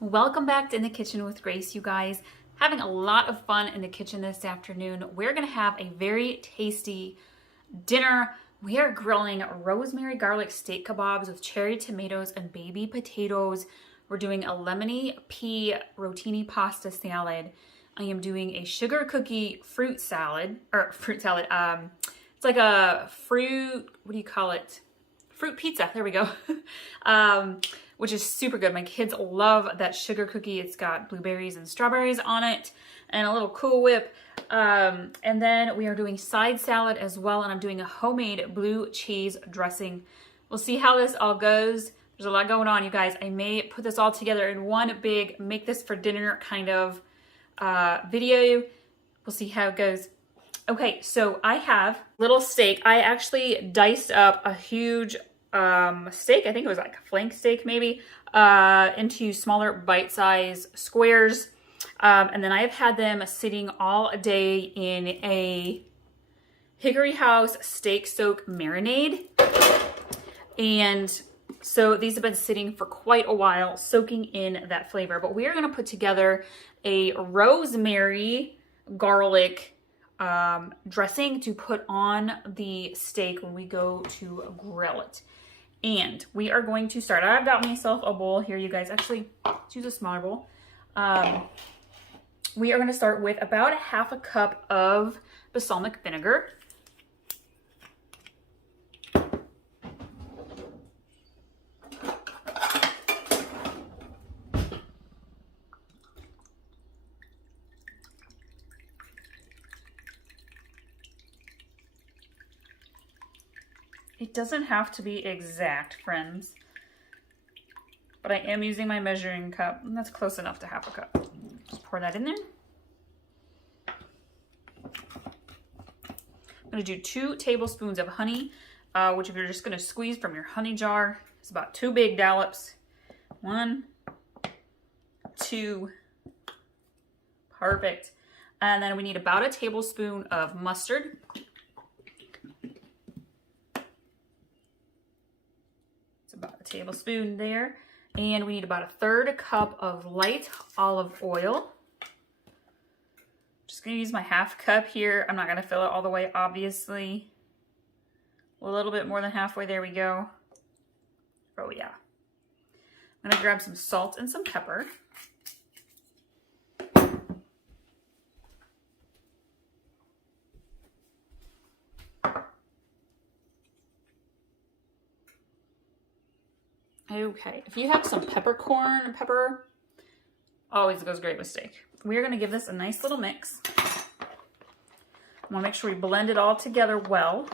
Welcome back to In the Kitchen with Grace, you guys. Having a lot of fun in the kitchen this afternoon. We're gonna have a very tasty dinner. We are grilling rosemary garlic steak kebabs with cherry tomatoes and baby potatoes. We're doing a lemony pea rotini pasta salad. I am doing a sugar cookie fruit salad, it's like a fruit, what do you call it? Fruit pizza, there we go. Which is super good. My kids love that sugar cookie. It's got blueberries and strawberries on it and a little Cool Whip. And then we are doing side salad as well, and I'm doing a homemade blue cheese dressing. We'll see how this all goes. There's a lot going on, you guys. I may put this all together in one big make this for dinner kind of video. We'll see how it goes. Okay, so I have little steak. I actually diced up a huge steak, I think it was like a flank steak maybe, into smaller bite-size squares. And then I have had them sitting all day in a Hickory House steak soak marinade. And so these have been sitting for quite a while, soaking in that flavor. But we are going to put together a rosemary garlic dressing to put on the steak when we go to grill it. And we are going to start. I've got myself a bowl here, you guys. Actually, let's use a smaller bowl. We are going to start with about 1/2 cup of balsamic vinegar. It doesn't have to be exact, friends, but I am using my measuring cup, and that's close enough to 1/2 cup. Just pour that in there. I'm going to do 2 tablespoons of honey, which if you're just going to squeeze from your honey jar, it's about 2 big dollops. 1, 2, perfect. And then we need about a tablespoon of mustard. About a tablespoon there, and we need about 1/3 cup of light olive oil. Just gonna use my 1/2 cup here. I'm not gonna fill it all the way, obviously. A little bit more than halfway. There we go. Oh yeah. I'm gonna grab some salt and some pepper. Okay, if you have some peppercorn pepper, always goes great with steak. We're gonna give this a nice little mix. I wanna make sure we blend it all together well.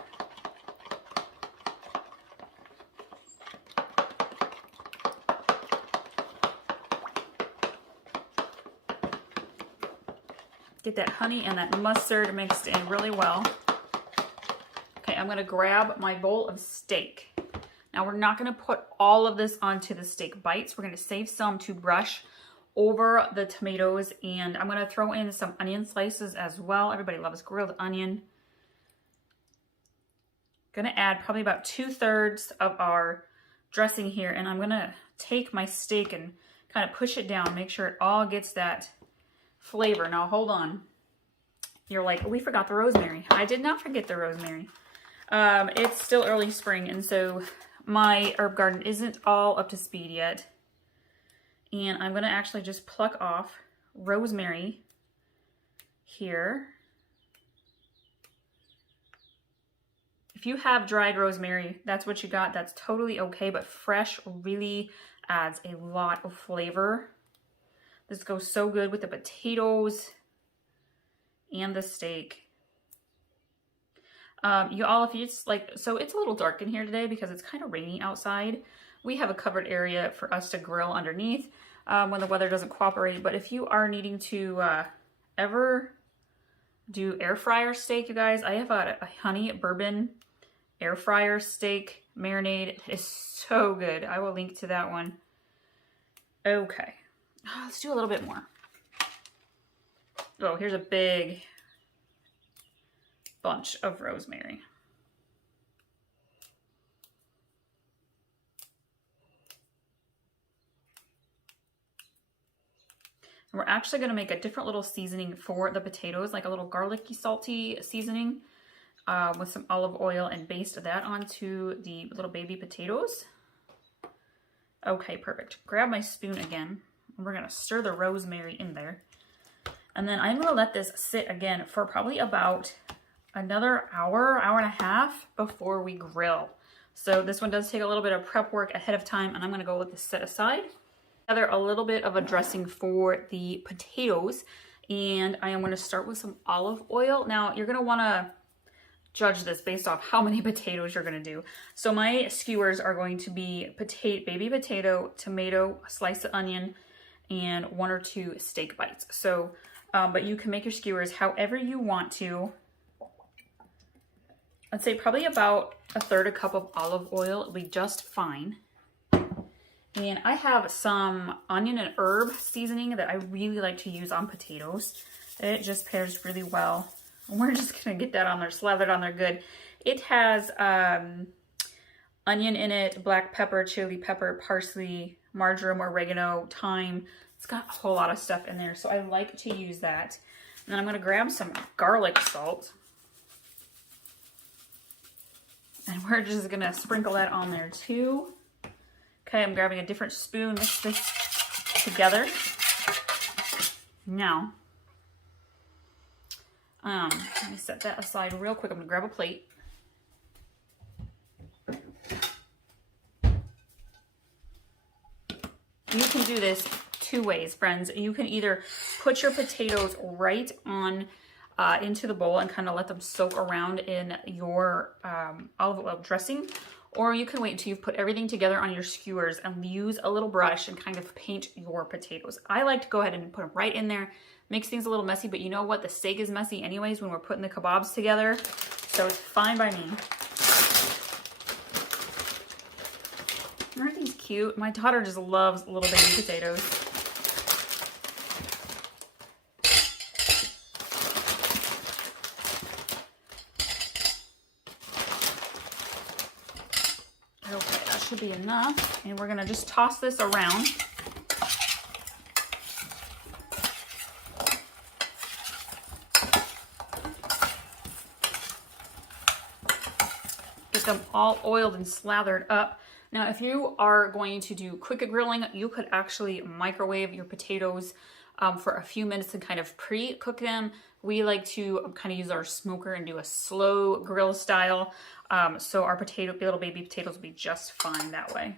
Get that honey and that mustard mixed in really well. Okay, I'm gonna grab my bowl of steak. Now we're not gonna put all of this onto the steak bites. We're gonna save some to brush over the tomatoes, and I'm gonna throw in some onion slices as well. Everybody loves grilled onion. Gonna add probably about 2/3 of our dressing here, and I'm gonna take my steak and kind of push it down, make sure it all gets that flavor. Now hold on. You're like, oh, we forgot the rosemary. I did not forget the rosemary. It's still early spring, and so my herb garden isn't all up to speed yet. And I'm gonna actually just pluck off rosemary here. If you have dried rosemary, that's what you got. That's totally okay, but fresh really adds a lot of flavor. This goes so good with the potatoes and the steak. You all, if you just like, so it's a little dark in here today because it's kind of rainy outside. We have a covered area for us to grill underneath when the weather doesn't cooperate. But if you are needing to ever do air fryer steak, you guys, I have a honey bourbon air fryer steak marinade. It is so good. I will link to that one. Okay, let's do a little bit more. Oh, here's a big bunch of rosemary. We're actually going to make a different little seasoning for the potatoes, like a little garlicky, salty seasoning with some olive oil, and baste that onto the little baby potatoes. Okay, perfect. Grab my spoon again. And we're going to stir the rosemary in there. And then I'm going to let this sit again for probably about another hour, hour and a half before we grill. So this one does take a little bit of prep work ahead of time, and I'm going to go with this set aside. Together a little bit of a dressing for the potatoes, and I am going to start with some olive oil. Now you're going to want to judge this based off how many potatoes you're going to do. So my skewers are going to be baby potato, tomato, a slice of onion, and 1 or 2 steak bites. So, but you can make your skewers however you want to. I'd say probably about 1/3 cup of olive oil. It'll be just fine. And I have some onion and herb seasoning that I really like to use on potatoes. It just pairs really well. We're just gonna get that on there, slathered on there good. It has onion in it, black pepper, chili pepper, parsley, marjoram, oregano, thyme. It's got a whole lot of stuff in there, so I like to use that. And then I'm gonna grab some garlic salt. And we're just gonna sprinkle that on there too. Okay, I'm grabbing a different spoon, mix this together. Now, let me set that aside real quick. I'm gonna grab a plate. You can do this 2 ways, friends. You can either put your potatoes right on into the bowl and kind of let them soak around in your olive oil dressing, or you can wait until you've put everything together on your skewers and use a little brush and kind of paint your potatoes. I like to go ahead and put them right in there. Makes things a little messy, but you know what? The steak is messy anyways when we're putting the kebabs together, so it's fine by me. Aren't these cute? My daughter just loves little baby potatoes. Okay, that should be enough. And we're gonna just toss this around. Get them all oiled and slathered up. Now, if you are going to do quick grilling, you could actually microwave your potatoes for a few minutes and kind of pre-cook them. We like to kind of use our smoker and do a slow grill style. So our little baby potatoes will be just fine that way.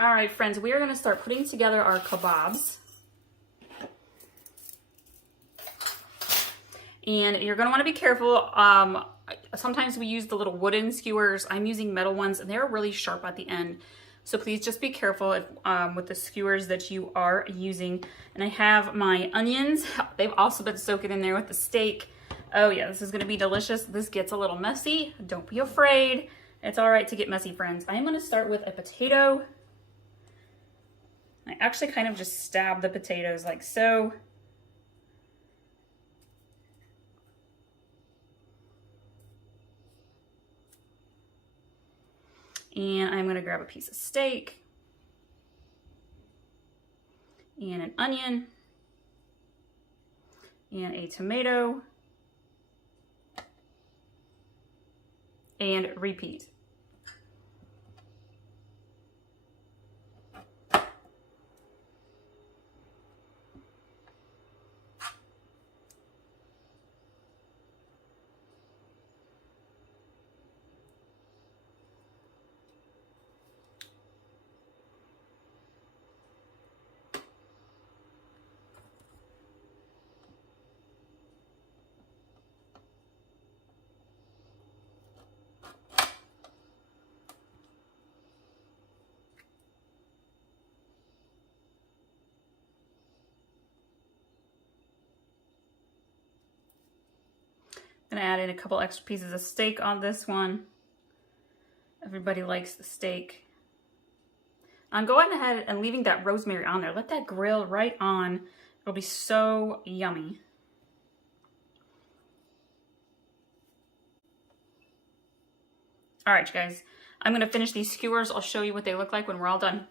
All right, friends, we are going to start putting together our kebabs. And you're going to want to be careful. Sometimes we use the little wooden skewers. I'm using metal ones, and they're really sharp at the end. So please just be careful with the skewers that you are using. And I have my onions. They've also been soaking in there with the steak. Oh yeah, this is going to be delicious. This gets a little messy. Don't be afraid. It's all right to get messy, friends. I'm going to start with a potato. I actually kind of just stab the potatoes like so. And I'm going to grab a piece of steak and an onion and a tomato and repeat. Gonna add in a couple extra pieces of steak on this one. Everybody likes the steak. I'm going ahead and leaving that rosemary on there. Let that grill right on. It'll be so yummy. All right, you guys, I'm gonna finish these skewers. I'll show you what they look like when we're all done.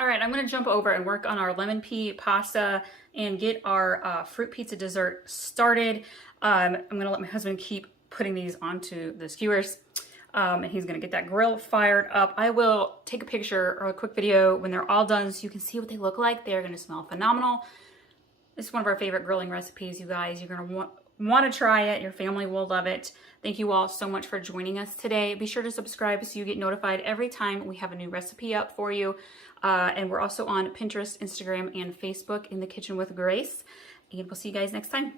All right, I'm gonna jump over and work on our lemon pea pasta and get our fruit pizza dessert started. I'm gonna let my husband keep putting these onto the skewers, and he's gonna get that grill fired up. I will take a picture or a quick video when they're all done so you can see what they look like. They're gonna smell phenomenal. This is one of our favorite grilling recipes, you guys. You're gonna want to try it. Your family will love it. Thank you all so much for joining us today. Be sure to subscribe so you get notified every time we have a new recipe up for you. And we're also on Pinterest, Instagram, and Facebook in the Kitchen with Grace. And we'll see you guys next time.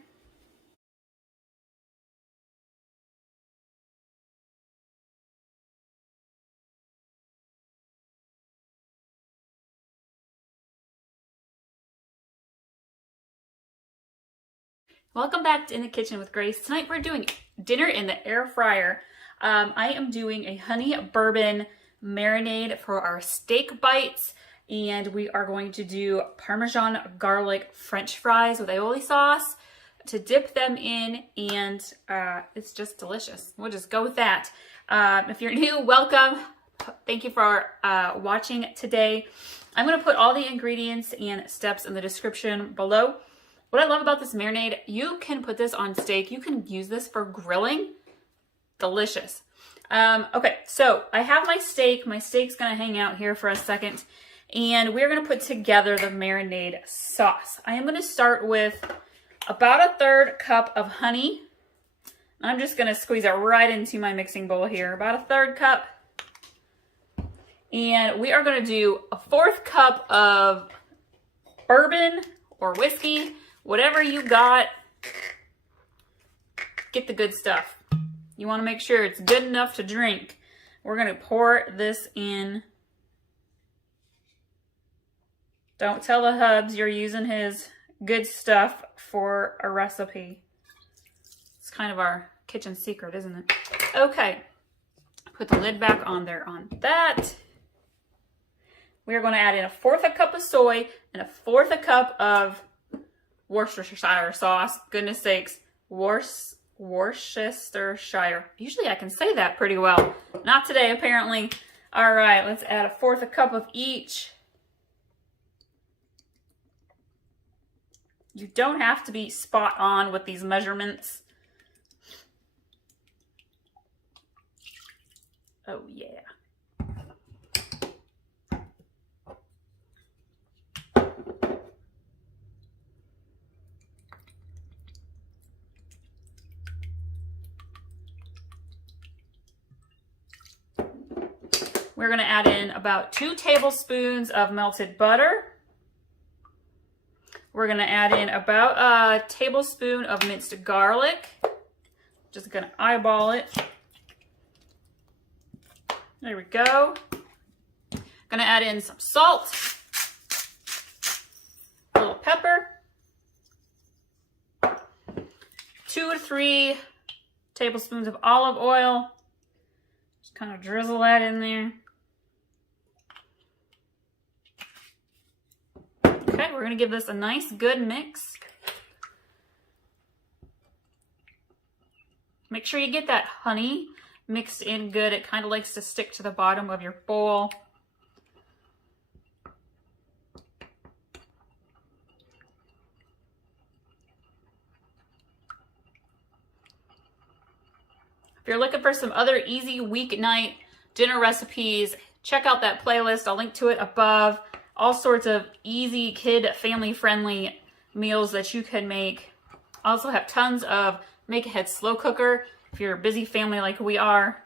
Welcome back to In the Kitchen with Grace. Tonight we're doing dinner in the air fryer. I am doing a honey bourbon marinade for our steak bites, and we are going to do Parmesan garlic French fries with aioli sauce to dip them in, and it's just delicious. We'll just go with that. If you're new, welcome. Thank you for watching today. I'm going to put all the ingredients and steps in the description below. What I love about this marinade, you can put this on steak. You can use this for grilling. Delicious. Okay, so I have my steak. My steak's gonna hang out here for a second, and we're gonna put together the marinade sauce. I am gonna start with about 1/3 cup of honey. I'm just gonna squeeze it right into my mixing bowl here. About 1/3 cup. And we are gonna do 1/4 cup of bourbon or whiskey. Whatever you got, get the good stuff. You want to make sure it's good enough to drink. We're going to pour this in. Don't tell the hubs you're using his good stuff for a recipe. It's kind of our kitchen secret, isn't it? Okay, put the lid back on there on that. We are going to add in 1/4 cup of soy and 1/4 cup of Worcestershire sauce. Goodness sakes, Worcestershire. Usually I can say that pretty well. Not today, apparently. All right, let's add 1/4 cup of each. You don't have to be spot on with these measurements. Oh, yeah. We're going to add in about 2 tablespoons of melted butter. We're going to add in about a tablespoon of minced garlic. Just going to eyeball it. There we go. Going to add in some salt, a little pepper, 2 to 3 tablespoons of olive oil. Just kind of drizzle that in there. Okay, we're going to give this a nice good mix. Make sure you get that honey mixed in good. It kind of likes to stick to the bottom of your bowl. If you're looking for some other easy weeknight dinner recipes, check out that playlist. I'll link to it above. All sorts of easy, kid, family-friendly meals that you can make. I also have tons of make-ahead slow cooker. If you're a busy family like we are,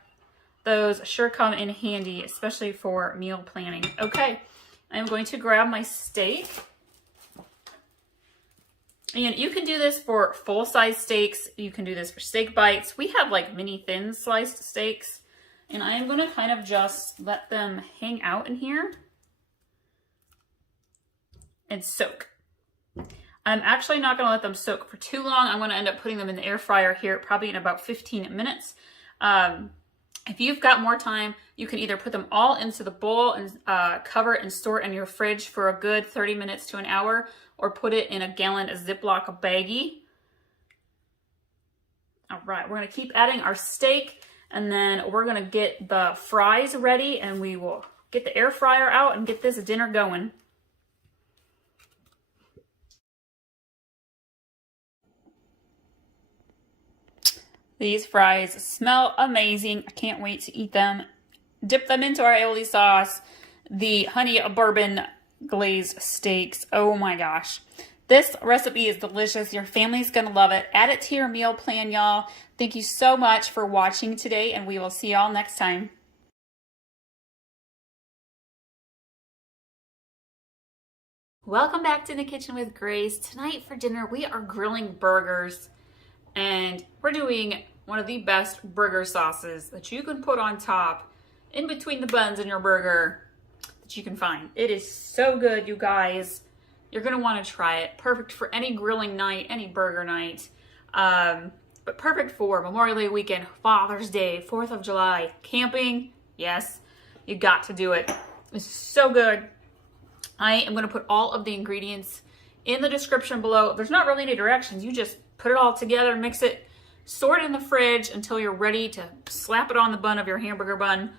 those sure come in handy, especially for meal planning. Okay, I'm going to grab my steak. And you can do this for full-size steaks. You can do this for steak bites. We have like mini thin sliced steaks. And I am going to kind of just let them hang out in here and soak. I'm actually not going to let them soak for too long. I'm going to end up putting them in the air fryer here probably in about 15 minutes. If you've got more time, you can either put them all into the bowl and cover it and store it in your fridge for a good 30 minutes to an hour, or put it in a gallon Ziploc baggie. All right, we're gonna keep adding our steak, and then we're gonna get the fries ready, and we will get the air fryer out and get this dinner going. These fries smell amazing. I can't wait to eat them. Dip them into our aioli sauce. The honey bourbon glazed steaks. Oh my gosh. This recipe is delicious. Your family's going to love it. Add it to your meal plan, y'all. Thank you so much for watching today, and we will see y'all next time. Welcome back to the kitchen with Grace. Tonight for dinner, we are grilling burgers. And we're doing one of the best burger sauces that you can put on top in between the buns in your burger that you can find. It is so good, you guys. You're going to want to try it. Perfect for any grilling night, any burger night. But perfect for Memorial Day weekend, Father's Day, 4th of July, camping. Yes, you got to do it. It's so good. I am going to put all of the ingredients in the description below. There's not really any directions. You just put it all together, mix it, store it in the fridge until you're ready to slap it on the bun of your hamburger bun.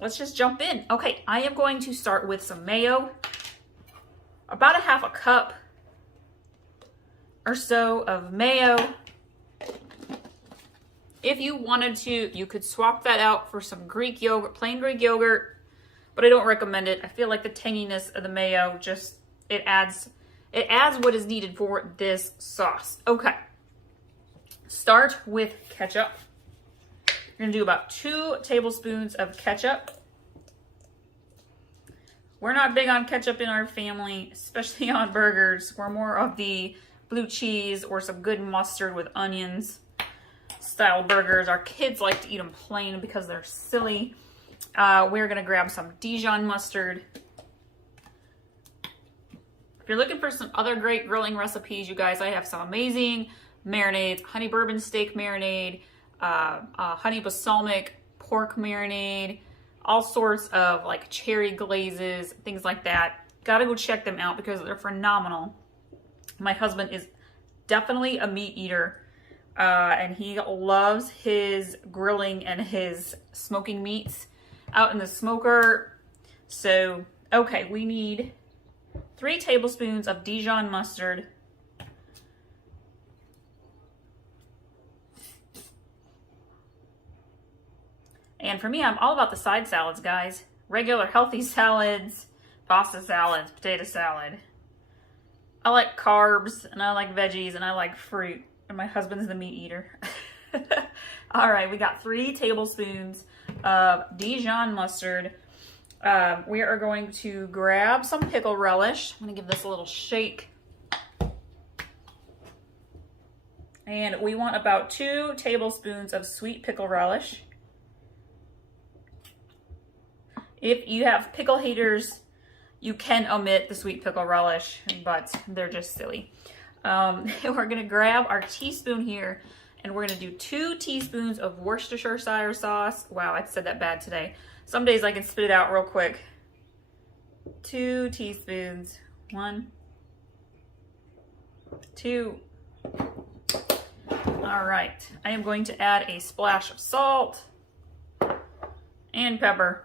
Let's just jump in. Okay, I am going to start with some mayo. About a half a cup or so of mayo. If you wanted to, you could swap that out for some Greek yogurt, plain Greek yogurt, but I don't recommend it. I feel like the tanginess of the mayo just, it adds what is needed for this sauce. Okay. Start with ketchup. You're going to do about 2 tablespoons of ketchup. We're not big on ketchup in our family, especially on burgers. We're more of the blue cheese or some good mustard with onions style burgers. Our kids like to eat them plain because they're silly. We're going to grab some Dijon mustard. If you're looking for some other great grilling recipes, you guys, I have some amazing marinades, honey bourbon steak marinade, honey balsamic pork marinade, all sorts of like cherry glazes, things like that. Gotta go check them out because they're phenomenal. My husband is definitely a meat eater, and he loves his grilling and his smoking meats out in the smoker. So, okay, we need 3 tablespoons of Dijon mustard. And for me, I'm all about the side salads, guys. Regular healthy salads, pasta salads, potato salad. I like carbs, and I like veggies, and I like fruit. And my husband's the meat eater. All right, we got 3 tablespoons of Dijon mustard. We are going to grab some pickle relish. I'm going to give this a little shake. And we want about 2 tablespoons of sweet pickle relish. If you have pickle haters, you can omit the sweet pickle relish, but they're just silly. We're going to grab our teaspoon here, and we're going to do 2 teaspoons of Worcestershire sauce. Wow, I said that bad today. Some days I can spit it out real quick. 2 teaspoons. 1, 2. All right. I am going to add a splash of salt and pepper.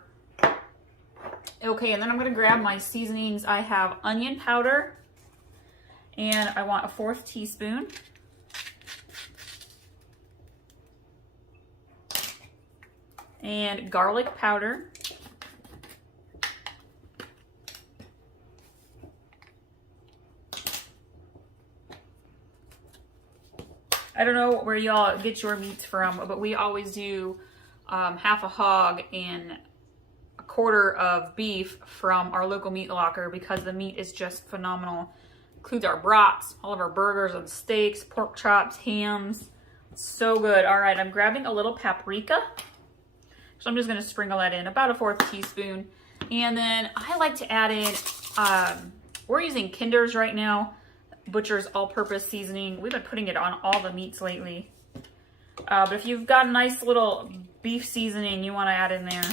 Okay, and then I'm going to grab my seasonings. I have onion powder, and I want a 1/4 teaspoon. And garlic powder. I don't know where y'all get your meats from, but we always do half a hog and 1/4 of beef from our local meat locker because the meat is just phenomenal. Includes our brats, all of our burgers and steaks, pork chops, hams. So good. All right, I'm grabbing a little paprika. So I'm just going to sprinkle that in, about a 1/4 teaspoon. And then I like to add in, we're using Kinder's right now, Butcher's all-purpose seasoning. We've been putting it on all the meats lately. But if you've got a nice little beef seasoning you want to add in there.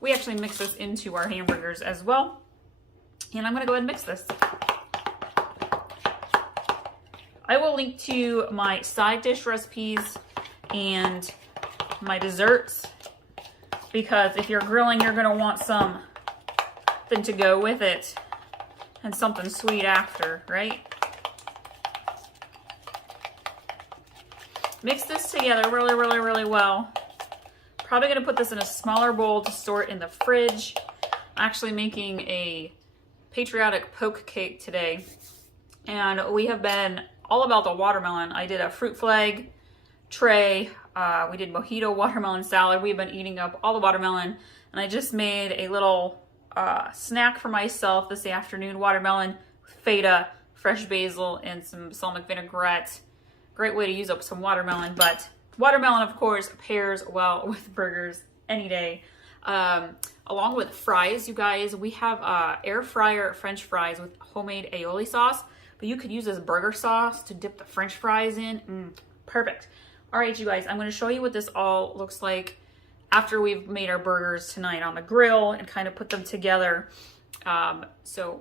We actually mix this into our hamburgers as well. And I'm going to go ahead and mix this. I will link to my side dish recipes and my desserts, because if you're grilling, you're going to want something to go with it and something sweet after, right? Mix this together really, really, really well. Probably going to put this in a smaller bowl to store it in the fridge. I'm actually making a patriotic poke cake today, and we have been all about the watermelon. I did a fruit flag tray. We did mojito watermelon salad. We've been eating up all the watermelon, and I just made a little snack for myself this afternoon. Watermelon, feta, fresh basil, and some balsamic vinaigrette. Great way to use up some watermelon, but watermelon, of course, pairs well with burgers any day. Along with fries, you guys, we have air fryer French fries with homemade aioli sauce, but you could use this burger sauce to dip the French fries in. Perfect. All right, you guys, I'm going to show you what this all looks like after we've made our burgers tonight on the grill and kind of put them together. So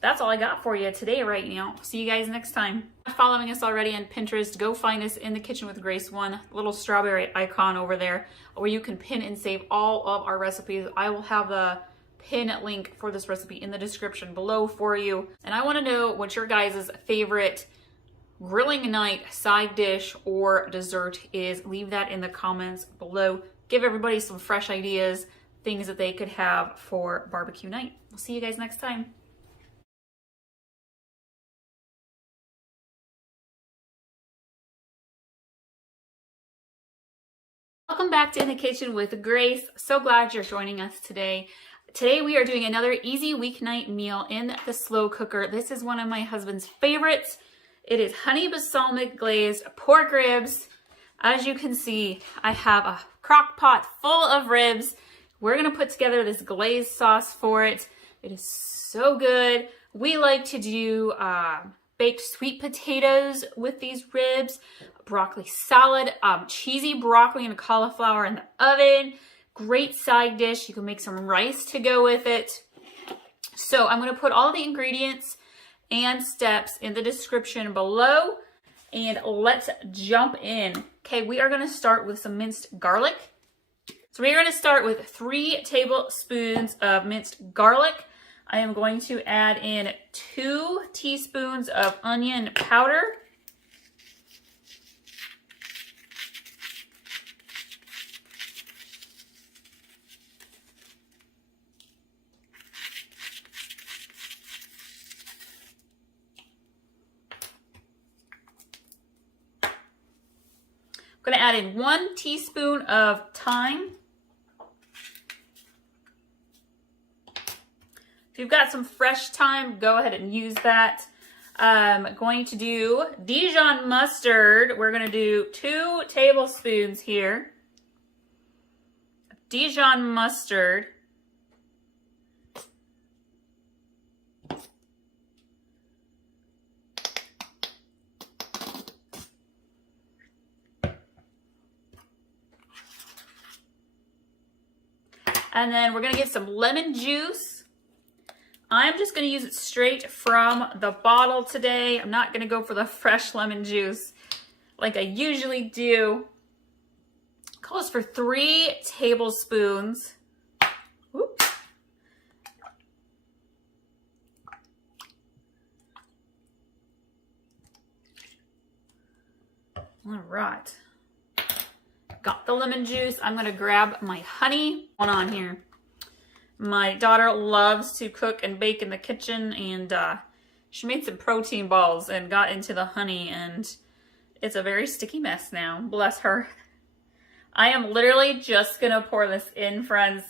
that's all I got for you today right now. See you guys next time. If you're following us already on Pinterest, go find us in the Kitchen with Grace one, little strawberry icon over there, where you can pin and save all of our recipes. I will have the pin link for this recipe in the description below for you. And I want to know what your guys' favorite grilling night side dish or dessert is. Leave that in the comments below. Give everybody some fresh ideas, things that they could have for barbecue night. We'll see you guys next time. Welcome back to In the Kitchen with Grace. So glad you're joining us today. Today we are doing another easy weeknight meal in the slow cooker. This is one of my husband's favorites. It is honey balsamic glazed pork ribs. As you can see, I have a crock pot full of ribs. We're gonna put together this glazed sauce for it. It is so good. We like to do baked sweet potatoes with these ribs, broccoli salad, cheesy broccoli and cauliflower in the oven. Great side dish. You can make some rice to go with it. So I'm going to put all the ingredients and steps in the description below, and let's jump in. Okay, we are going to start with some minced garlic. So we are going to start with 3 tablespoons of minced garlic. I am going to add in 2 teaspoons of onion powder. I'm going to add in 1 teaspoon of thyme. If you've got some fresh thyme, go ahead and use that. I'm going to do Dijon mustard. We're going to do 2 tablespoons here. Dijon mustard. And then we're going to get some lemon juice. I'm just going to use it straight from the bottle today. I'm not going to go for the fresh lemon juice like I usually do. Calls for 3 tablespoons. Oops. All right. Got the lemon juice. I'm going to grab my honey. What's on here? My daughter loves to cook and bake in the kitchen, and she made some protein balls and got into the honey, and it's a very sticky mess now. Bless her. I am literally just going to pour this in, friends.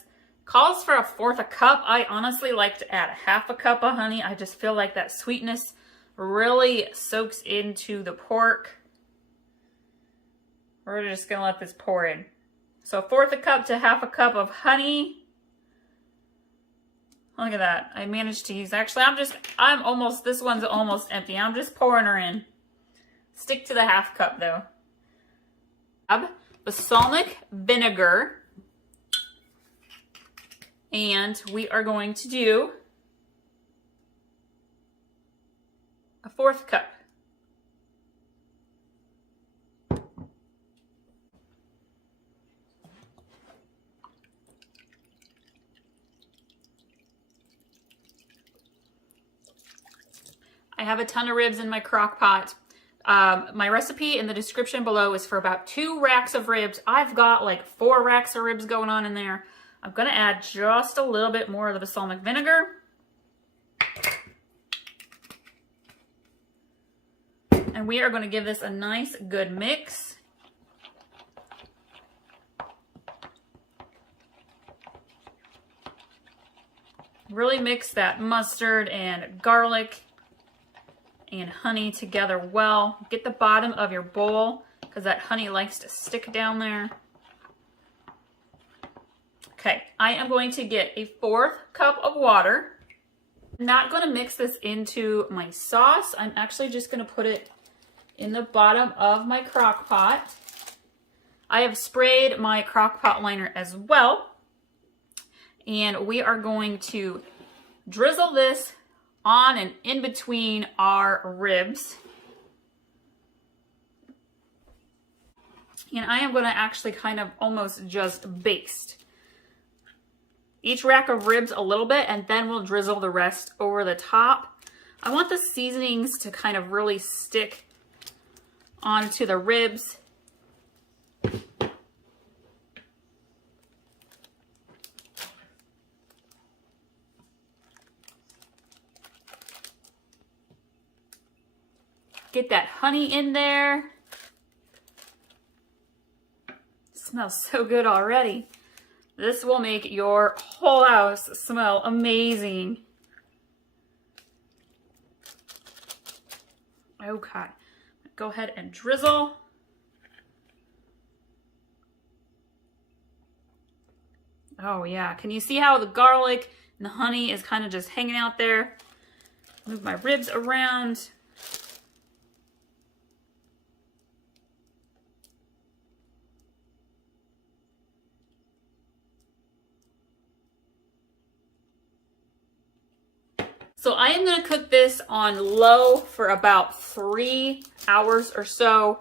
Calls for 1/4 cup. I honestly like to add 1/2 cup of honey. I just feel like that sweetness really soaks into the pork. We're just going to let this pour in. So 1/4 cup to 1/2 cup of honey. Look at that. I managed to use, actually, this one's almost empty. I'm just pouring her in. Stick to the 1/2 cup though. Grab balsamic vinegar, and we are going to do a 1/4 cup. I have a ton of ribs in my crock pot. My recipe in the description below is for about 2 racks of ribs. I've got like 4 racks of ribs going on in there. I'm gonna add just a little bit more of the balsamic vinegar. And we are gonna give this a nice, good mix. Really mix that mustard and garlic and honey together well. Get the bottom of your bowl because that honey likes to stick down there. Okay, I am going to get a 1/4 cup of water. I'm not going to mix this into my sauce. I'm actually just going to put it in the bottom of my crock pot. I have sprayed my crock pot liner as well. And we are going to drizzle this on and in between our ribs. And I am going to actually kind of almost just baste each rack of ribs a little bit, and then we'll drizzle the rest over the top. I want the seasonings to kind of really stick onto the ribs. Get that honey in there. It smells so good already. This will make your whole house smell amazing. Okay, go ahead and drizzle. Oh yeah, can you see how the garlic and the honey is kind of just hanging out there? Move my ribs around. So I am going to cook this on low for about 3 hours or so.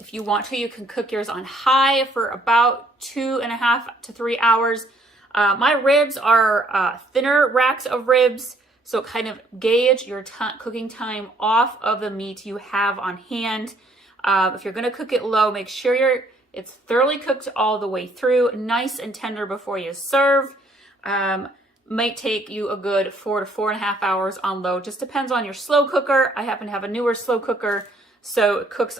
If you want to, you can cook yours on high for about 2.5 to 3 hours. My ribs are thinner racks of ribs, so kind of gauge your cooking time off of the meat you have on hand. If you're going to cook it low, make sure it's thoroughly cooked all the way through, nice and tender before you serve. Might take you a good 4 to 4.5 hours on low. Just depends on your slow cooker. I happen to have a newer slow cooker, so it cooks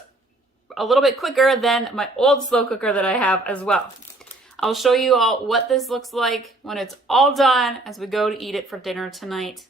a little bit quicker than my old slow cooker that I have as well. I'll show you all what this looks like when it's all done as we go to eat it for dinner tonight.